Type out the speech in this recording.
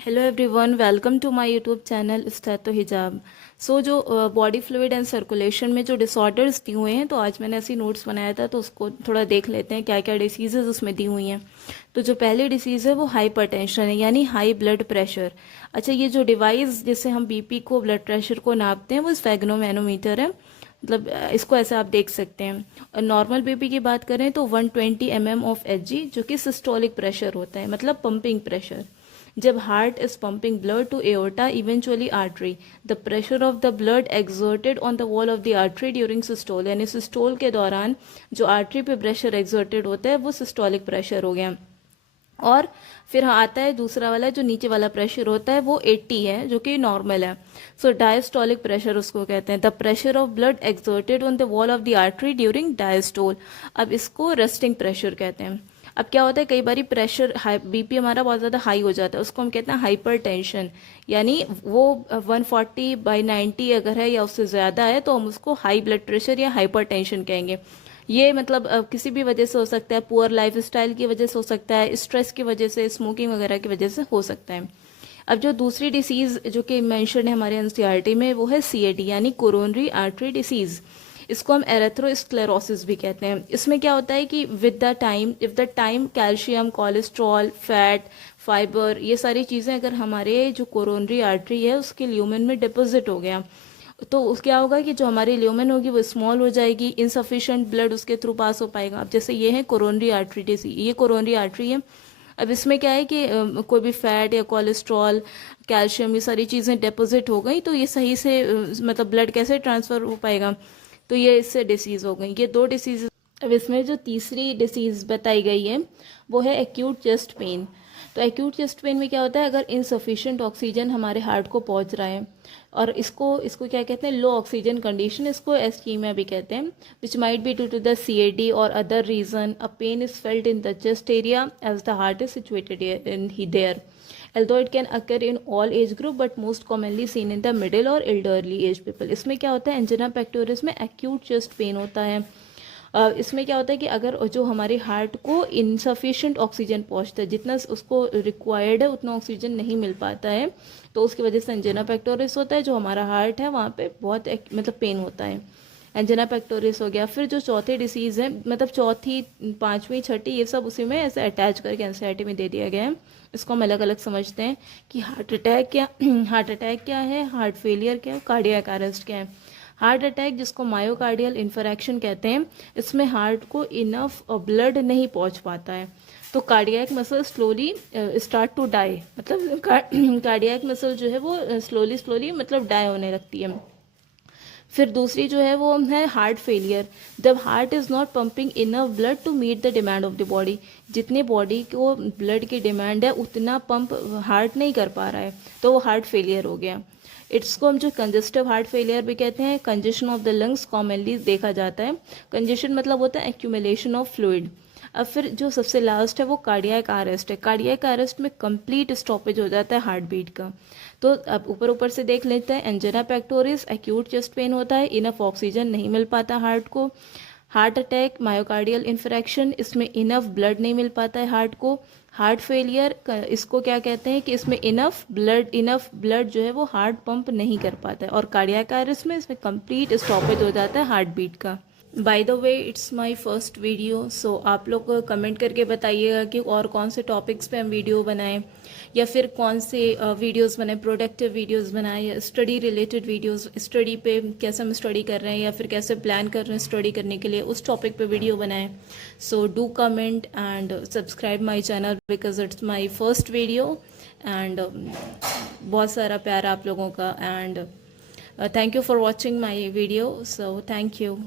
Hello everyone, welcome to my YouTube channel स्टैतो हिजाब। जो बॉडी फ्लूइड एंड सर्कुलेशन में जो डिसऑर्डर्स दी हुए हैं, तो आज मैंने ऐसी नोट्स बनाया था, तो उसको थोड़ा देख लेते हैं क्या क्या डिसीजेज उसमें दी हुई हैं। तो जो पहली डिसीज़ है वो हाइपरटेंशन है, यानी हाई ब्लड प्रेशर। अच्छा, ये जो डिवाइस जिससे हम बीपी को, ब्लड प्रेशर को नापते हैं, वो स्फेग्नोमैनोमीटर है। मतलब इसको ऐसे आप देख सकते हैं। और नॉर्मल बीपी की बात करें तो 120 mm ऑफ एचजी, जो कि सिस्टोलिक प्रेशर होता है, मतलब पंपिंग प्रेशर। जब heart is pumping blood to aorta, eventually artery, the pressure of the blood exerted on the wall of the artery during systole, यानी सिस्टोल के दौरान जो आर्टरी पे प्रेशर एक्सर्टेड होता है वो सिस्टोलिक प्रेशर हो गया। और फिर आता है दूसरा वाला, जो नीचे वाला प्रेशर होता है वो 80 है, जो कि नॉर्मल है। सो डायस्टोलिक प्रेशर उसको कहते हैं, the pressure of blood exerted on the wall of the artery during diastole. अब इसको रेस्टिंग प्रेशर कहते हैं। अब क्या होता है, कई बार प्रेशर बीपी हमारा बहुत ज़्यादा हाई हो जाता है, उसको हम कहते हैं हाइपर टेंशन। यानी वो 140/90 अगर है या उससे ज़्यादा है, तो हम उसको हाई ब्लड प्रेशर या हाइपर टेंशन कहेंगे। ये मतलब किसी भी वजह से हो सकता है, पुअर लाइफ स्टाइल की वजह से हो सकता है, स्ट्रेस की वजह से, स्मोकिंग वगैरह की वजह से हो सकता है। अब जो दूसरी डिसीज जो कि मेंशन है हमारे एनसीईआरटी में, वो है सीएडी, यानी कोरोनरी आर्टरी डिसीज। इसको हम एरेथ्रोस्क्लेरोसिस भी कहते हैं। इसमें क्या होता है कि with the time, if the time calcium, cholesterol, fat, fibre, ये सारी चीज़ें अगर हमारे जो कोरोनरी आर्टरी है उसके ल्यूमेन में डिपॉजिट हो गया, तो उस क्या होगा कि जो हमारी ल्यूमेन होगी वो स्मॉल हो जाएगी, इनसफिशिएंट ब्लड उसके थ्रू पास हो पाएगा। अब जैसे ये है कोरोनरी आर्टरी डिसीज, ये कोरोनरी आर्टरी है। अब इसमें क्या है कि कोई भी फैट या कोलेस्ट्रॉल, कैल्शियम, ये सारी चीज़ें डिपॉजिट हो गई, तो ये सही से मतलब ब्लड कैसे ट्रांसफ़र हो पाएगा, तो ये इससे डिसीज़ हो गई। ये दो डिसीज़। अब इसमें जो तीसरी डिसीज़ बताई गई है वो है एक्यूट चेस्ट पेन। तो एक्यूट चेस्ट पेन में क्या होता है, अगर इनसफिशिएंट ऑक्सीजन हमारे हार्ट को पहुंच रहा है, और इसको इसको क्या कहते हैं, लो ऑक्सीजन कंडीशन, इसको एस्कीमिया भी कहते हैं, which might be due to the CAD और other reason, a pain is felt in the chest area as the heart is situated in there, although it can occur in all age group but most commonly seen in the middle or elderly age people। इसमें क्या होता है, angina pectoris में acute chest pain होता है। इसमें क्या होता है कि अगर जो हमारे हार्ट को इनसफिशिएंट ऑक्सीजन पहुंचता है, जितना उसको रिक्वायर्ड है उतना ऑक्सीजन नहीं मिल पाता है, तो उसकी वजह से एंजिना पेक्टोरिस होता है। जो हमारा हार्ट है वहाँ पे बहुत मतलब पेन होता है, एंजिना पेक्टोरिस हो गया। फिर जो चौथी डिसीज़ है, मतलब चौथी, पांचवी, छठी, ये सब उसी में ऐसे अटैच करके एनसीईआरटी में दे दिया गया है। इसको हम अलग अलग समझते हैं कि हार्ट अटैक क्या हार्ट अटैक क्या है, हार्ट फेलियर क्या है, कार्डियक अरेस्ट क्या है। हार्ट अटैक, जिसको मायोकार्डियल इन्फरेक्शन कहते हैं, इसमें हार्ट को इनफ ब्लड नहीं पहुंच पाता है, तो cardiac muscle slowly start to die, मतलब कार्डियक मसल जो है वो स्लोली स्लोली मतलब डाई होने लगती है। फिर दूसरी जो है वो है हार्ट फेलियर, जब heart is not pumping enough blood to meet the demand of the body, जितने बॉडी को ब्लड की डिमांड है उतना पंप हार्ट नहीं कर पा रहा है, तो वो हार्ट फेलियर हो गया। इसको हम जो कंजेस्टिव हार्ट फेलियर भी कहते हैं। Congestion of the lungs commonly देखा जाता है। कंजेशन मतलब होता है एक्यूमुलेशन ऑफ फ्लूइड। अब फिर जो सबसे लास्ट है वो कार्डियक अरेस्ट है। कार्डियक अरेस्ट में कंप्लीट स्टॉपेज हो जाता है हार्ट बीट का। तो अब ऊपर ऊपर से देख लेते हैं, angina pectoris, acute chest pain होता है, इनफ ऑक्सीजन नहीं मिल पाता हार्ट को। हार्ट अटैक, मायोकार्डियल इन्फ्रेक्शन, इसमें इनफ ब्लड नहीं मिल पाता है हार्ट को। हार्ट फेलियर, इसको क्या कहते हैं कि इसमें इनफ ब्लड जो है वो हार्ट पंप नहीं कर पाता है। और कार्डियक अरेस्ट में इसमें कंप्लीट स्टॉपेज हो जाता है हार्ट बीट का। By the way, it's my first video, so आप लोग कमेंट करके बताइएगा कि और कौन से टॉपिक्स पे हम वीडियो बनाएं, या फिर कौन से वीडियोस बनाएं, प्रोडक्टिव वीडियोस बनाएं, या स्टडी रिलेटेड वीडियोस, स्टडी पे कैसे हम स्टडी कर रहे हैं या फिर कैसे प्लान कर रहे हैं स्टडी करने के लिए, उस टॉपिक पे वीडियो बनाएं। So do comment and subscribe my channel because it's my first video. And बहुत सारा प्यार आप लोगों का, and thank you for watching my video, so thank you.